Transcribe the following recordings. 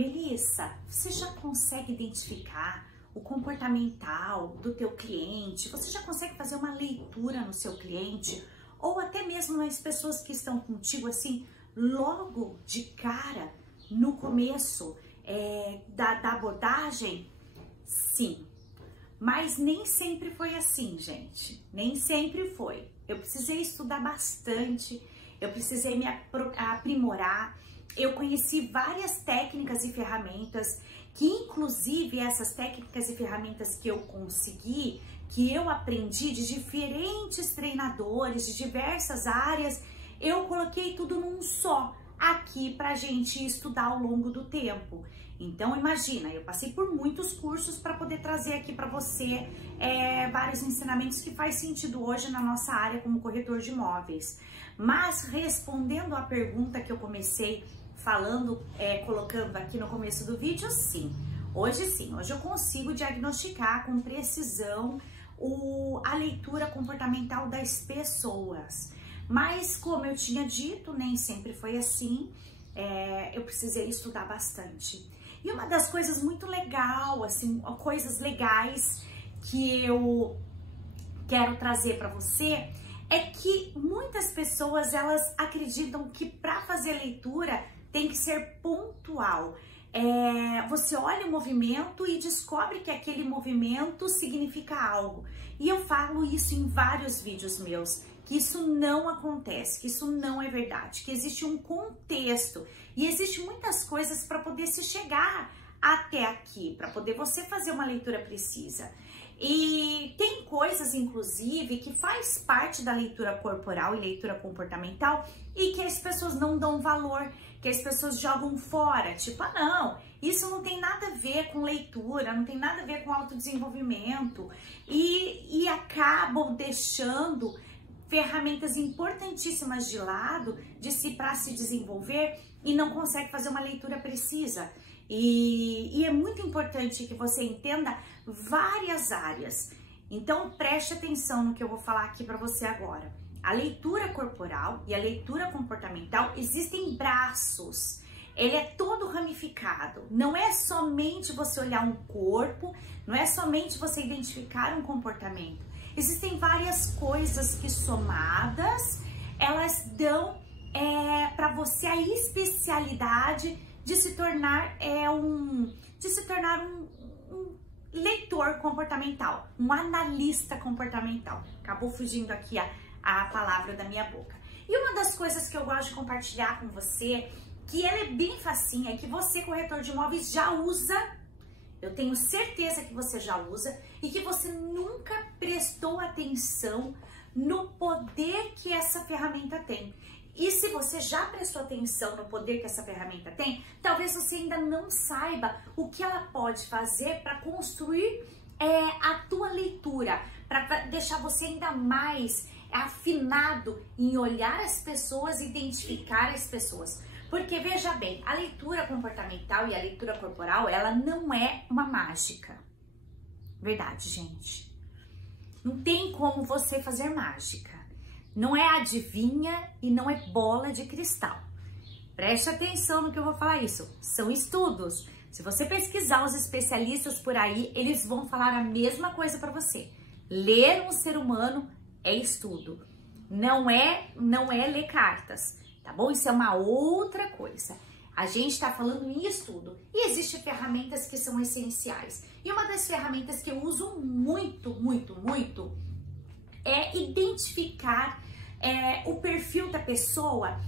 Melissa, você já consegue identificar o comportamental do teu cliente? Você já consegue fazer uma leitura no seu cliente? Ou até mesmo nas pessoas que estão contigo, assim, logo de cara, no começo da abordagem? Sim, mas nem sempre foi assim, gente. Nem sempre foi. Eu precisei estudar bastante, eu precisei me aprimorar. Eu conheci várias técnicas e ferramentas, que inclusive essas técnicas e ferramentas que eu consegui, que eu aprendi de diferentes treinadores, de diversas áreas, eu coloquei tudo num só aqui pra gente estudar ao longo do tempo. Então imagina, eu passei por muitos cursos para poder trazer aqui para você vários ensinamentos que faz sentido hoje na nossa área como corretor de imóveis. Mas respondendo a pergunta que eu comecei falando, colocando aqui no começo do vídeo, sim, hoje eu consigo diagnosticar com precisão a leitura comportamental das pessoas. Mas como eu tinha dito, nem sempre foi assim, eu precisei estudar bastante. E uma das coisas muito legal, assim, coisas legais que eu quero trazer para você é que muitas pessoas, elas acreditam que para fazer leitura tem que ser pontual. Você olha o movimento e descobre que aquele movimento significa algo. E eu falo isso em vários vídeos meus, que isso não acontece, que isso não é verdade, que existe um contexto e existe muitas coisas para poder se chegar até aqui, para poder você fazer uma leitura precisa. E tem coisas, inclusive, que faz parte da leitura corporal e leitura comportamental e que as pessoas não dão valor, que as pessoas jogam fora, tipo, não, isso não tem nada a ver com leitura, não tem nada a ver com autodesenvolvimento, e acabam deixando ferramentas importantíssimas de lado para se desenvolver e não consegue fazer uma leitura precisa. E é muito importante que você entenda várias áreas. Então preste atenção no que eu vou falar aqui para você agora. A leitura corporal e a leitura comportamental existem braços. Ele é todo ramificado. Não é somente você olhar um corpo, não é somente você identificar um comportamento. Existem várias coisas que somadas, elas dão para você a especialidade de se tornar um leitor comportamental, um analista comportamental. Acabou fugindo aqui a palavra da minha boca. E uma das coisas que eu gosto de compartilhar com você, que ela é bem facinha, é que você, corretor de imóveis, já usa. Eu tenho certeza que você já usa e que você nunca prestou atenção no poder que essa ferramenta tem. E se você já prestou atenção no poder que essa ferramenta tem, talvez você ainda não saiba o que ela pode fazer para construir a tua leitura, para deixar você ainda mais afinado em olhar as pessoas e identificar as pessoas. Porque veja bem, a leitura comportamental e a leitura corporal, ela não é uma mágica. Verdade, gente. Não tem como você fazer mágica. Não é adivinha e não é bola de cristal. Preste atenção no que eu vou falar isso. São estudos. Se você pesquisar os especialistas por aí, eles vão falar a mesma coisa para você. Ler um ser humano é estudo. Não é ler cartas, tá bom? Isso é uma outra coisa. A gente está falando em estudo. E existem ferramentas que são essenciais. E uma das ferramentas que eu uso muito é identificar o perfil da pessoa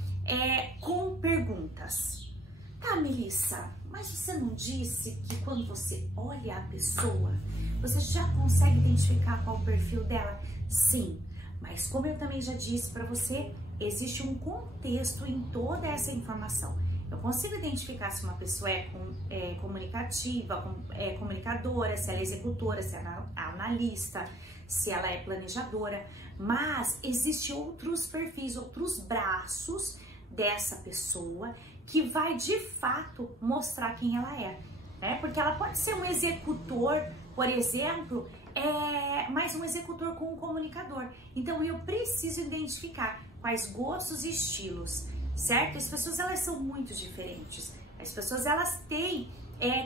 com perguntas. Tá, Melissa, mas você não disse que quando você olha a pessoa, você já consegue identificar qual o perfil dela? Sim, mas como eu também já disse para você, existe um contexto em toda essa informação. Eu consigo identificar se uma pessoa é comunicativa, comunicadora, se ela é executora, se ela é analista, se ela é planejadora, mas existem outros perfis, outros braços dessa pessoa que vai de fato mostrar quem ela é, né? Porque ela pode ser um executor, por exemplo, mas um executor com um comunicador. Então eu preciso identificar quais gostos e estilos, certo? As pessoas, elas são muito diferentes. As pessoas, elas têm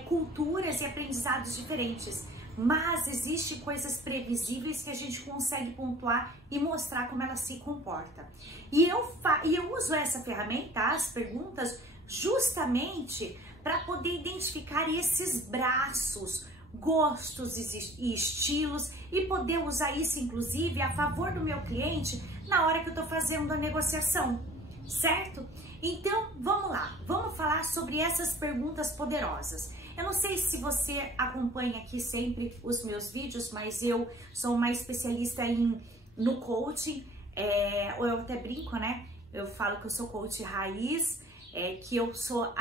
culturas e aprendizados diferentes, mas existem coisas previsíveis que a gente consegue pontuar e mostrar como ela se comporta. E eu uso essa ferramenta, as perguntas, justamente para poder identificar esses braços, gostos e estilos, e poder usar isso, inclusive, a favor do meu cliente na hora que eu estou fazendo a negociação, certo? Então, vamos lá, vamos falar sobre essas perguntas poderosas. Eu não sei se você acompanha aqui sempre os meus vídeos, mas eu sou uma especialista no coaching, ou eu até brinco, né? Eu falo que eu sou coach raiz, que eu sou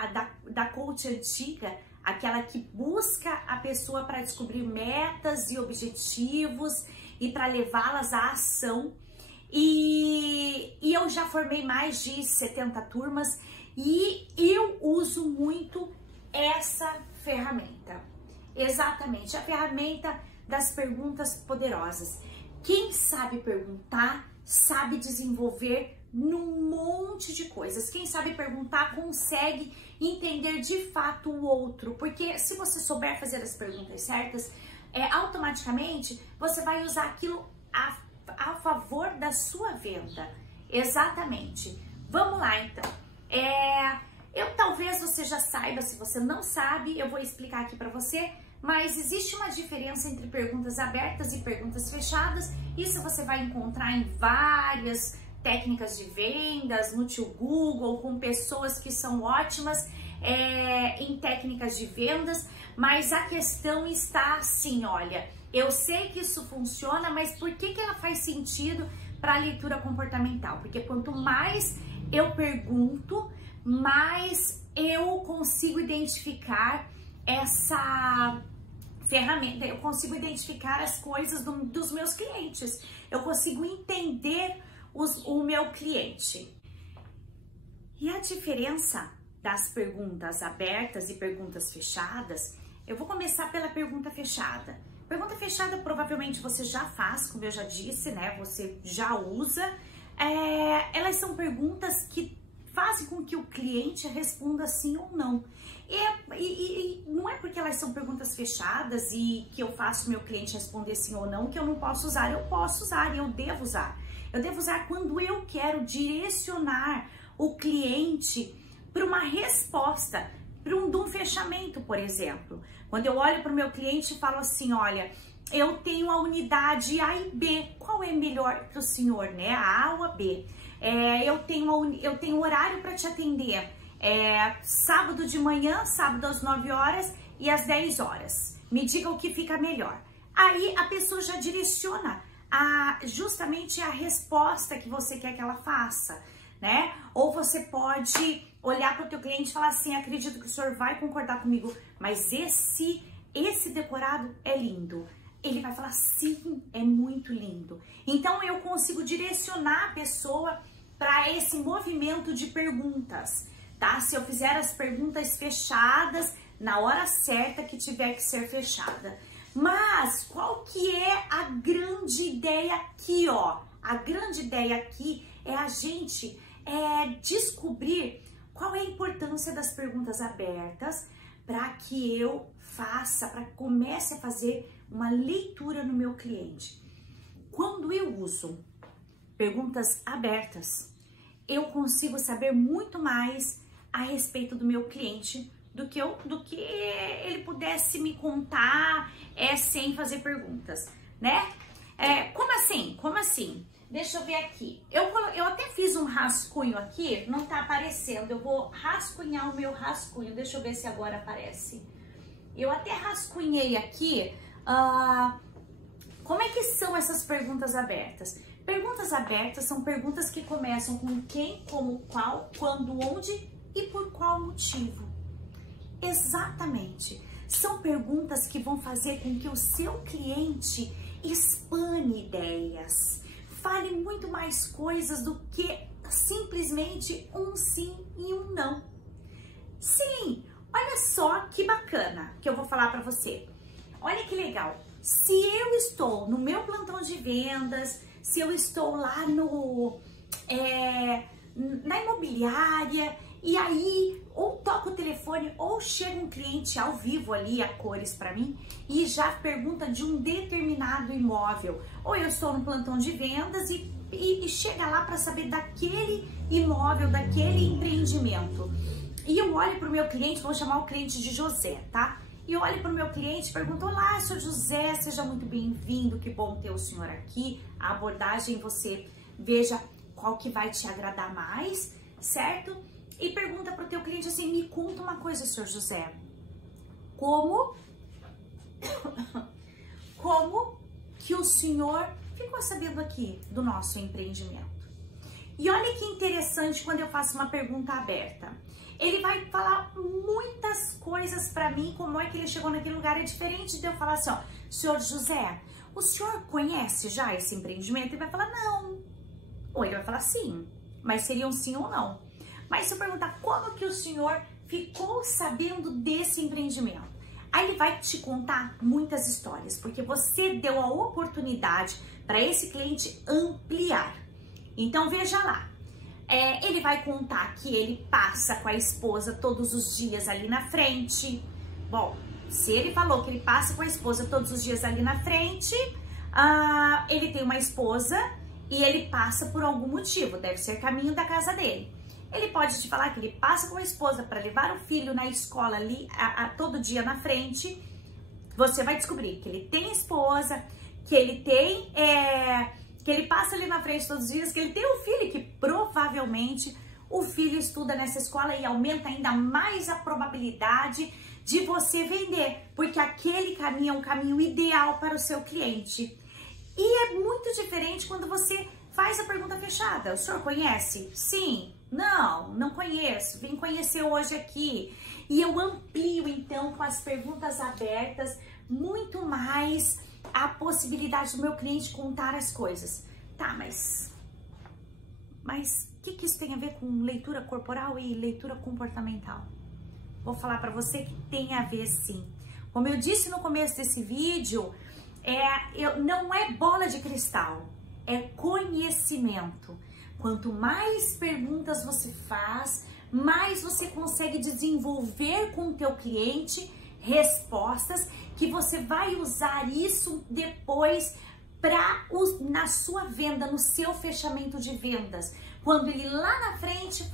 da coach antiga, aquela que busca a pessoa para descobrir metas e objetivos e para levá-las à ação. E eu já formei mais de 70 turmas e eu uso muito essa ferramenta. Exatamente, a ferramenta das perguntas poderosas. Quem sabe perguntar, sabe desenvolver num monte de coisas. Quem sabe perguntar consegue entender de fato o outro, porque se você souber fazer as perguntas certas, automaticamente você vai usar aquilo a favor da sua venda. Exatamente. Vamos lá então. Talvez você já saiba, se você não sabe, eu vou explicar aqui para você, mas existe uma diferença entre perguntas abertas e perguntas fechadas. Isso você vai encontrar em várias técnicas de vendas, no tio Google, com pessoas que são ótimas em técnicas de vendas, mas a questão está assim, olha, eu sei que isso funciona, mas por que ela faz sentido para a leitura comportamental? Porque quanto mais eu pergunto, mais eu consigo identificar essa ferramenta, eu consigo identificar as coisas dos meus clientes, eu consigo entender o meu cliente. E a diferença das perguntas abertas e perguntas fechadas, eu vou começar pela pergunta fechada. Pergunta fechada provavelmente você já faz, como eu já disse, né? Você já usa. Elas são perguntas que fazem com que o cliente responda sim ou não. E não é porque elas são perguntas fechadas e que eu faço meu cliente responder sim ou não que eu não posso usar. Eu posso usar e eu devo usar. Eu devo usar quando eu quero direcionar o cliente para uma resposta, para um fechamento, por exemplo. Quando eu olho para o meu cliente e falo assim, olha, eu tenho a unidade A e B, qual é melhor para o senhor, né? A A ou a B? Eu tenho horário para te atender, sábado de manhã, sábado às 9 horas e às 10 horas. Me diga o que fica melhor. Aí a pessoa já direciona justamente a resposta que você quer que ela faça, né? Ou você pode olhar para o teu cliente e falar assim, acredito que o senhor vai concordar comigo, mas esse decorado é lindo. Ele vai falar, sim, é muito lindo. Então eu consigo direcionar a pessoa para esse movimento de perguntas, tá? Se eu fizer as perguntas fechadas na hora certa que tiver que ser fechada. Mas qual que é a grande ideia aqui, ó? A grande ideia aqui é a gente descobrir qual é a importância das perguntas abertas para que eu comece a fazer uma leitura no meu cliente. Quando eu uso perguntas abertas, eu consigo saber muito mais a respeito do meu cliente do que ele pudesse me contar sem fazer perguntas, né? Como assim? Como assim? Deixa eu ver aqui. Eu até fiz um rascunho aqui, não tá aparecendo. Eu vou rascunhar o meu rascunho. Deixa eu ver se agora aparece. Eu até rascunhei aqui. Como é que são essas perguntas abertas? Perguntas abertas são perguntas que começam com quem, como, qual, quando, onde e por qual motivo. Exatamente. São perguntas que vão fazer com que o seu cliente expane ideias, fale muito mais coisas do que simplesmente um sim e um não. Sim, olha só que bacana que eu vou falar para você. Olha que legal. Se eu estou no meu plantão de vendas, se eu estou lá na imobiliária e aí ou toca o telefone ou chega um cliente ao vivo ali a cores para mim e já pergunta de um determinado imóvel, ou eu estou no plantão de vendas e chega lá para saber daquele imóvel, daquele empreendimento. E eu olho para o meu cliente, vou chamar o cliente de José, tá? E eu olho para o meu cliente e pergunto: olá, senhor José, seja muito bem-vindo, que bom ter o senhor aqui. A abordagem você veja qual que vai te agradar mais, certo? E pergunta para o teu cliente assim: me conta uma coisa, senhor José, como que o senhor ficou sabendo aqui do nosso empreendimento? E olha que interessante quando eu faço uma pergunta aberta. Ele vai falar muitas coisas para mim, como é que ele chegou naquele lugar. É diferente de eu falar assim, ó, senhor José, o senhor conhece já esse empreendimento? Ele vai falar não. Ou ele vai falar sim, mas seria um sim ou não. Mas se eu perguntar como que o senhor ficou sabendo desse empreendimento, aí ele vai te contar muitas histórias, porque você deu a oportunidade para esse cliente ampliar. Então veja lá, ele vai contar que ele passa com a esposa todos os dias ali na frente. Bom, se ele falou que ele passa com a esposa todos os dias ali na frente, ele tem uma esposa e ele passa por algum motivo, deve ser caminho da casa dele. Ele pode te falar que ele passa com a esposa para levar o filho na escola ali todo dia na frente. Você vai descobrir que ele tem esposa, que ele tem, que ele passa ali na frente todos os dias, que ele tem um filho, que provavelmente o filho estuda nessa escola e aumenta ainda mais a probabilidade de você vender, porque aquele caminho é um caminho ideal para o seu cliente. E é muito diferente quando você faz a pergunta fechada. O senhor conhece? Sim. Não, não conheço, vim conhecer hoje aqui. E eu amplio então com as perguntas abertas muito mais a possibilidade do meu cliente contar as coisas. Tá, mas o que isso tem a ver com leitura corporal e leitura comportamental? Vou falar para você que tem a ver sim. Como eu disse no começo desse vídeo, não é bola de cristal, é conhecimento. Quanto mais perguntas você faz, mais você consegue desenvolver com o teu cliente respostas que você vai usar isso depois na sua venda, no seu fechamento de vendas. Quando ele lá na frente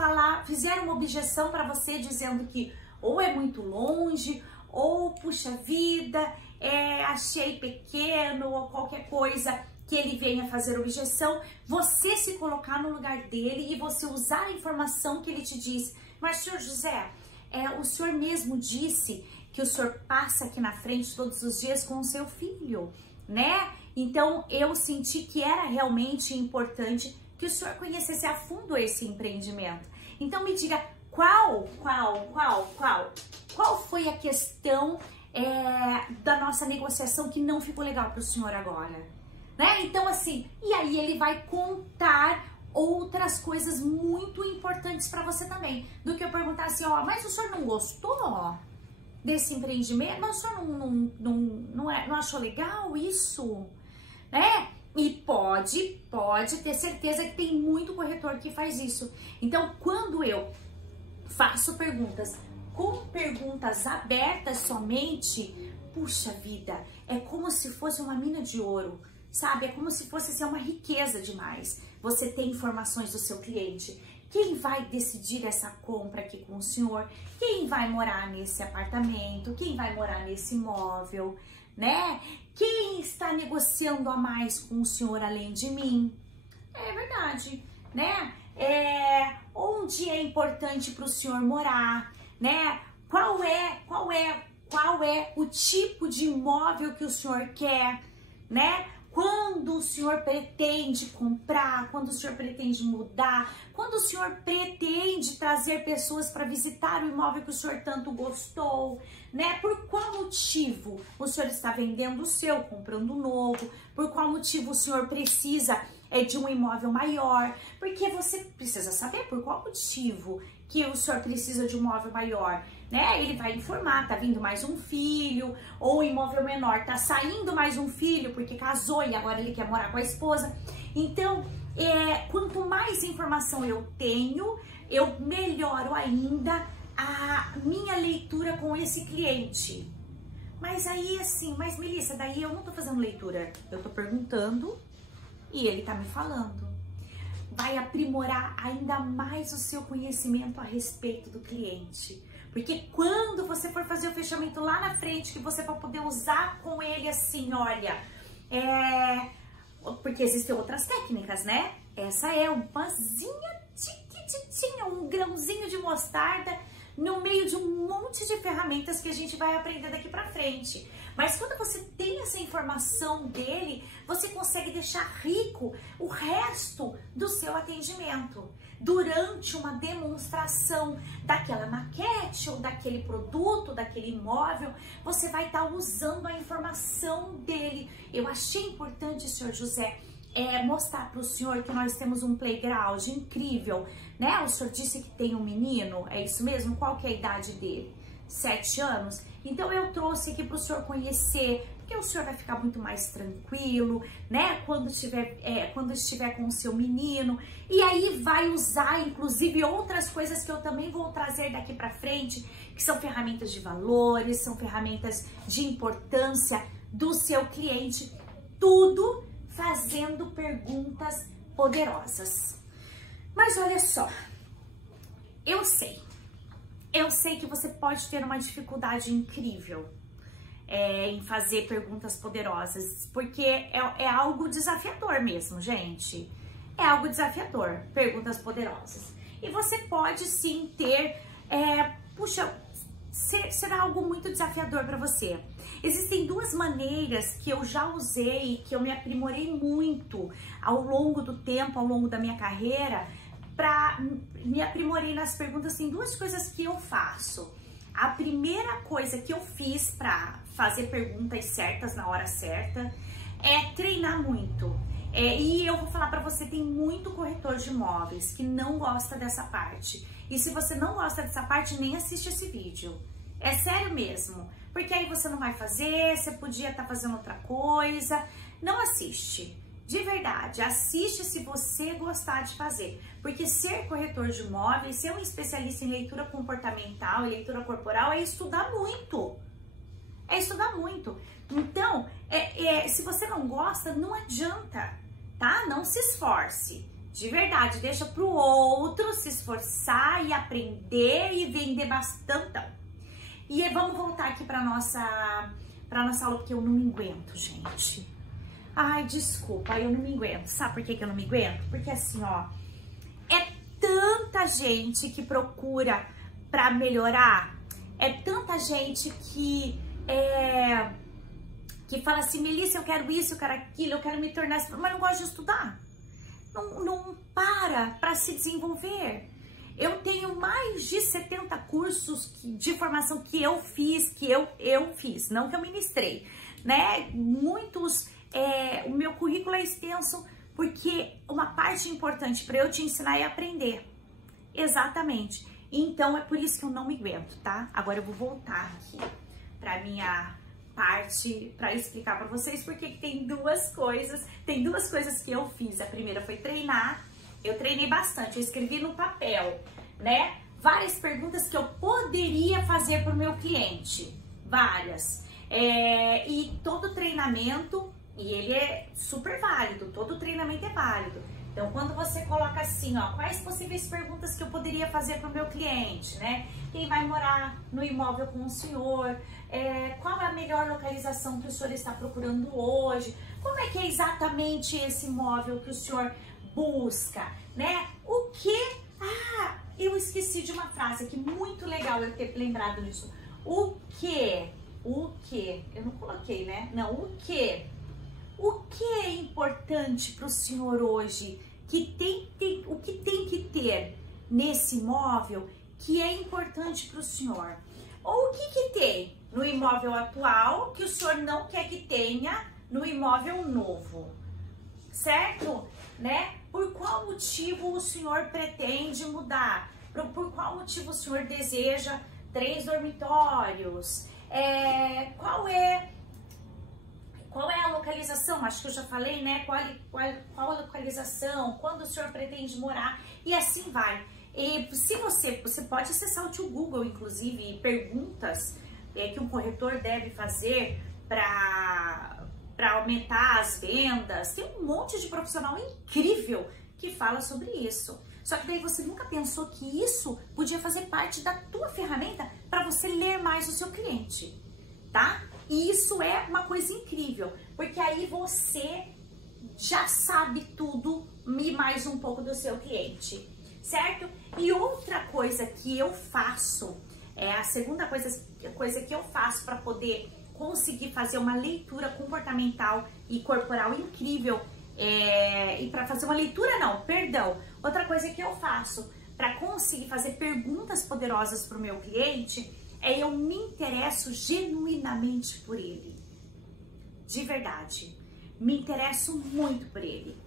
fizer uma objeção para você dizendo que ou é muito longe, ou puxa vida, achei pequeno, ou qualquer coisa que ele venha fazer objeção, você se colocar no lugar dele e você usar a informação que ele te diz. Mas, senhor José, o senhor mesmo disse que o senhor passa aqui na frente todos os dias com o seu filho, né? Então, eu senti que era realmente importante que o senhor conhecesse a fundo esse empreendimento. Então, me diga, qual foi a questão da nossa negociação que não ficou legal para o senhor agora? Né? Então, assim, e aí ele vai contar outras coisas muito importantes para você também, do que eu perguntar assim, ó, mas o senhor não gostou desse empreendimento? Mas o senhor não achou legal isso? Né? E pode ter certeza que tem muito corretor que faz isso. Então, quando eu faço perguntas com perguntas abertas somente, puxa vida, é como se fosse uma mina de ouro. Sabe, é como se fosse assim, uma riqueza demais. Você tem informações do seu cliente. Quem vai decidir essa compra aqui com o senhor? Quem vai morar nesse apartamento? Quem vai morar nesse imóvel? Né? Quem está negociando a mais com o senhor além de mim? É verdade, né? Onde é importante para o senhor morar? Né? Qual é o tipo de imóvel que o senhor quer? Né? Quando o senhor pretende comprar, quando o senhor pretende mudar, quando o senhor pretende trazer pessoas para visitar o imóvel que o senhor tanto gostou, né? Por qual motivo o senhor está vendendo o seu, comprando um novo? Por qual motivo o senhor precisa de um imóvel maior? Porque você precisa saber por qual motivo que o senhor precisa de um imóvel maior, né? Ele vai informar, tá vindo mais um filho, ou o imóvel menor, tá saindo mais um filho porque casou e agora ele quer morar com a esposa. Então, quanto mais informação eu tenho, eu melhoro ainda a minha leitura com esse cliente. Mas aí assim, mas Melissa, daí eu não tô fazendo leitura, eu tô perguntando e ele tá me falando. Vai aprimorar ainda mais o seu conhecimento a respeito do cliente. Porque quando você for fazer o fechamento lá na frente, que você vai poder usar com ele assim, olha, porque existem outras técnicas, né? Essa é umazinha tiquititinha, um grãozinho de mostarda no meio de um monte de ferramentas que a gente vai aprender daqui pra frente. Mas quando você tem essa informação dele, você consegue deixar rico o resto do seu atendimento. Durante uma demonstração daquela maquete ou daquele produto, daquele imóvel, você vai estar usando a informação dele. Eu achei importante, senhor José, mostrar para o senhor que nós temos um playground incrível, né? O senhor disse que tem um menino, é isso mesmo? Qual que é a idade dele? 7 anos? Então eu trouxe aqui para o senhor conhecer, porque o senhor vai ficar muito mais tranquilo, né? Quando estiver com o seu menino, e aí vai usar inclusive outras coisas que eu também vou trazer daqui para frente, que são ferramentas de valores, são ferramentas de importância do seu cliente, tudo fazendo perguntas poderosas. Mas olha só, eu sei que você pode ter uma dificuldade incrível em fazer perguntas poderosas, porque é algo desafiador mesmo, gente. É algo desafiador, perguntas poderosas. E você pode sim ter, será algo muito desafiador para você. Existem duas maneiras que eu já usei, que eu me aprimorei muito ao longo do tempo, ao longo da minha carreira, me aprimorei nas perguntas. Tem duas coisas que eu faço. A primeira coisa que eu fiz para fazer perguntas certas na hora certa é treinar muito. E eu vou falar para você, tem muito corretor de imóveis que não gosta dessa parte. E se você não gosta dessa parte, nem assiste esse vídeo. É sério mesmo. Porque aí você não vai fazer, você podia estar fazendo outra coisa. Não assiste. De verdade, assiste se você gostar de fazer. Porque ser corretor de imóveis, ser um especialista em leitura comportamental e leitura corporal é estudar muito. É estudar muito. Então, se você não gosta, não adianta, tá? Não se esforce. De verdade, deixa pro outro se esforçar e aprender e vender bastante. E vamos voltar aqui pra nossa aula, porque eu não me aguento, gente. Ai, desculpa, eu não me aguento. Sabe por que eu não me aguento? Porque assim, ó, é tanta gente que procura pra melhorar, é tanta gente que fala assim, Melissa, eu quero isso, eu quero aquilo, eu quero me tornar, mas não gosta de estudar. Não para se desenvolver. Eu tenho mais de 70 cursos de formação que eu fiz, não que eu ministrei, né? Muitos, o meu currículo é extenso, porque uma parte importante para eu te ensinar é aprender. Exatamente. Então é por isso que eu não me aguento, tá? Agora eu vou voltar aqui para minha parte para explicar para vocês porque que tem duas coisas que eu fiz. A primeira foi treinar. Eu treinei bastante, eu escrevi no papel, né? Várias perguntas que eu poderia fazer para o meu cliente, várias. E todo treinamento, e ele é super válido, todo treinamento é válido. Então, quando você coloca assim, ó, quais possíveis perguntas que eu poderia fazer para o meu cliente, né? Quem vai morar no imóvel com o senhor? Qual é a melhor localização que o senhor está procurando hoje? Como é que é exatamente esse imóvel que o senhor busca, né? O que? Ah, eu esqueci de uma frase aqui, muito legal eu ter lembrado disso. O que? Eu não coloquei, né? Não, o que? O que é importante para o senhor hoje? O que tem que ter nesse imóvel que é importante para o senhor? Ou o que tem no imóvel atual que o senhor não quer que tenha no imóvel novo? Certo? Né? Por qual motivo o senhor pretende mudar? Por qual motivo o senhor deseja 3 dormitórios? Qual é a localização? Acho que eu já falei, né? Qual a localização? Quando o senhor pretende morar? E assim vai. E se você pode acessar o tio Google, inclusive, perguntas que um corretor deve fazer para aumentar as vendas. Tem um monte de profissional incrível que fala sobre isso. Só que daí você nunca pensou que isso podia fazer parte da tua ferramenta para você ler mais o seu cliente, tá? E isso é uma coisa incrível, porque aí você já sabe tudo e mais um pouco do seu cliente, certo? E outra coisa que eu faço, a segunda coisa que eu faço para poder conseguir fazer uma leitura comportamental e corporal incrível, e para fazer uma leitura outra coisa que eu faço para conseguir fazer perguntas poderosas para o meu cliente eu me interesso genuinamente por ele, de verdade, me interesso muito por ele,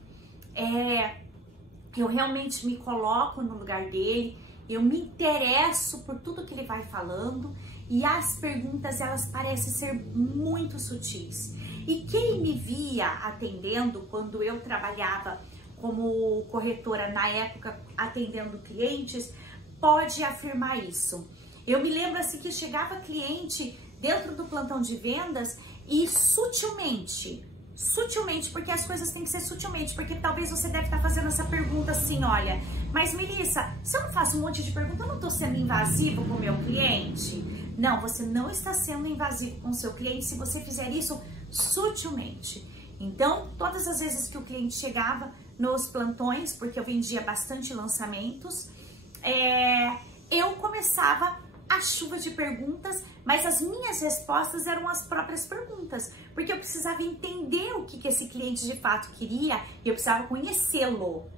eu realmente me coloco no lugar dele, eu me interesso por tudo que ele vai falando e as perguntas elas parecem ser muito sutis. E quem me via atendendo quando eu trabalhava como corretora na época atendendo clientes pode afirmar isso. Eu me lembro assim que chegava cliente dentro do plantão de vendas e sutilmente, porque as coisas têm que ser sutilmente, porque talvez você deve estar fazendo essa pergunta assim, olha, mas Melissa, se eu não faço um monte de pergunta, eu não estou sendo invasivo com o meu cliente? Não, você não está sendo invasivo com o seu cliente se você fizer isso sutilmente. Então, todas as vezes que o cliente chegava nos plantões, porque eu vendia bastante lançamentos, eu começava a chuva de perguntas, mas as minhas respostas eram as próprias perguntas, porque eu precisava entender o que esse cliente de fato queria e eu precisava conhecê-lo.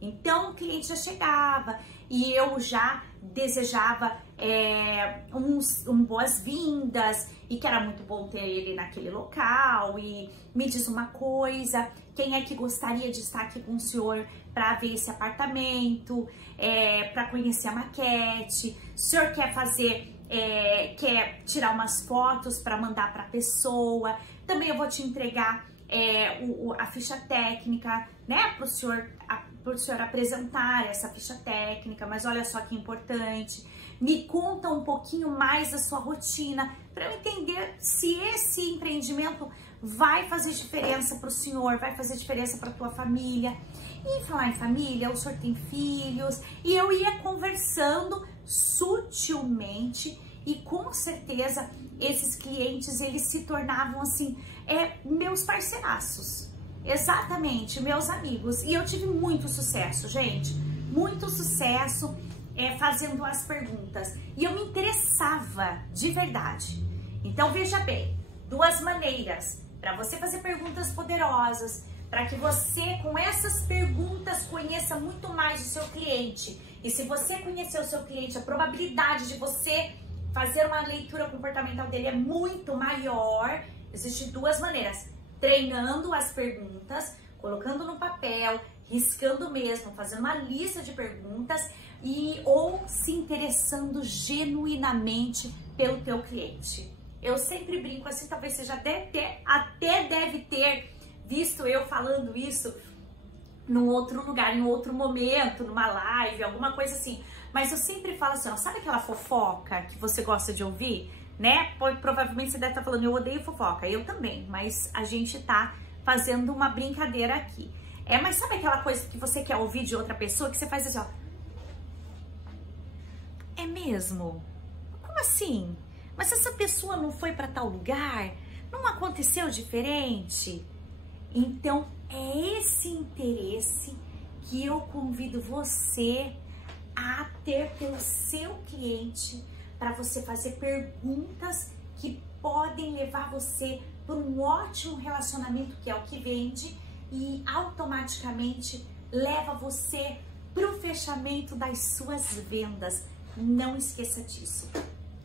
Então o cliente já chegava e eu já desejava boas-vindas e que era muito bom ter ele naquele local e me diz uma coisa, quem é que gostaria de estar aqui com o senhor para ver esse apartamento, para conhecer a maquete, o senhor quer fazer, quer tirar umas fotos para mandar para a pessoa, também eu vou te entregar a ficha técnica, né, para o senhor apresentar essa ficha técnica, mas olha só que importante, me conta um pouquinho mais da sua rotina, para eu entender se esse empreendimento vai fazer diferença para o senhor, vai fazer diferença para a tua família. E falar em família, o senhor tem filhos, e eu ia conversando sutilmente e com certeza esses clientes, eles se tornavam assim, meus parceiraços, exatamente, meus amigos, e eu tive muito sucesso, gente, muito sucesso fazendo as perguntas, e eu me interessava de verdade. Então veja bem, duas maneiras para você fazer perguntas poderosas, para que você, com essas perguntas, conheça muito mais o seu cliente. E se você conhecer o seu cliente, a probabilidade de você fazer uma leitura comportamental dele é muito maior. Existem duas maneiras: treinando as perguntas, colocando no papel, riscando mesmo, fazendo uma lista de perguntas, ou se interessando genuinamente pelo teu cliente. Eu sempre brinco assim, talvez você já deve ter visto eu falando isso num outro lugar, em outro momento, numa live, alguma coisa assim. Mas eu sempre falo assim, ó, sabe aquela fofoca que você gosta de ouvir, né? Provavelmente você deve estar falando, eu odeio fofoca, eu também, mas a gente tá fazendo uma brincadeira aqui. Mas sabe aquela coisa que você quer ouvir de outra pessoa, que você faz assim, ó. É mesmo? Como assim? Mas essa pessoa não foi para tal lugar? Não aconteceu diferente? Então, é esse interesse que eu convido você a ter pelo seu cliente, para você fazer perguntas que podem levar você para um ótimo relacionamento, que é o que vende, e automaticamente leva você para o fechamento das suas vendas. Não esqueça disso.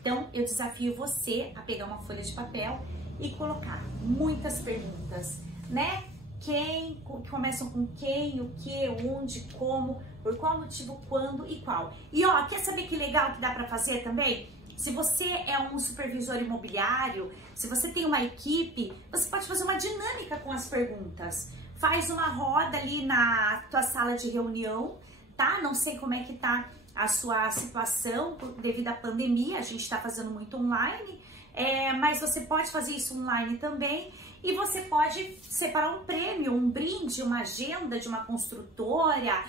Então, eu desafio você a pegar uma folha de papel e colocar muitas perguntas, né? Quem, começam com quem, o que, onde, como, por qual motivo, quando e qual. E ó, quer saber que legal que dá para fazer também? Se você é um supervisor imobiliário, se você tem uma equipe, você pode fazer uma dinâmica com as perguntas. Faz uma roda ali na tua sala de reunião, tá? Não sei como é que tá a sua situação devido à pandemia, a gente tá fazendo muito online, mas você pode fazer isso online também. E você pode separar um prêmio, um brinde, uma agenda de uma construtora,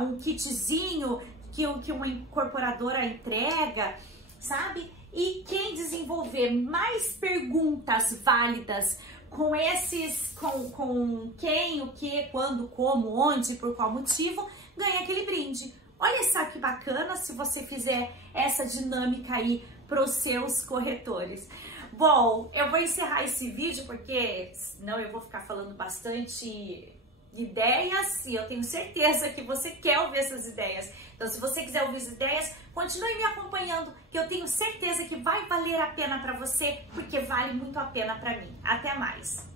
um kitzinho que uma incorporadora entrega, sabe? E quem desenvolver mais perguntas válidas com quem, o que, quando, como, onde, por qual motivo, ganha aquele brinde. Olha só que bacana se você fizer essa dinâmica aí para os seus corretores. Bom, eu vou encerrar esse vídeo porque senão eu vou ficar falando bastante ideias e eu tenho certeza que você quer ouvir essas ideias. Então, se você quiser ouvir as ideias, continue me acompanhando, que eu tenho certeza que vai valer a pena para você, porque vale muito a pena para mim. Até mais!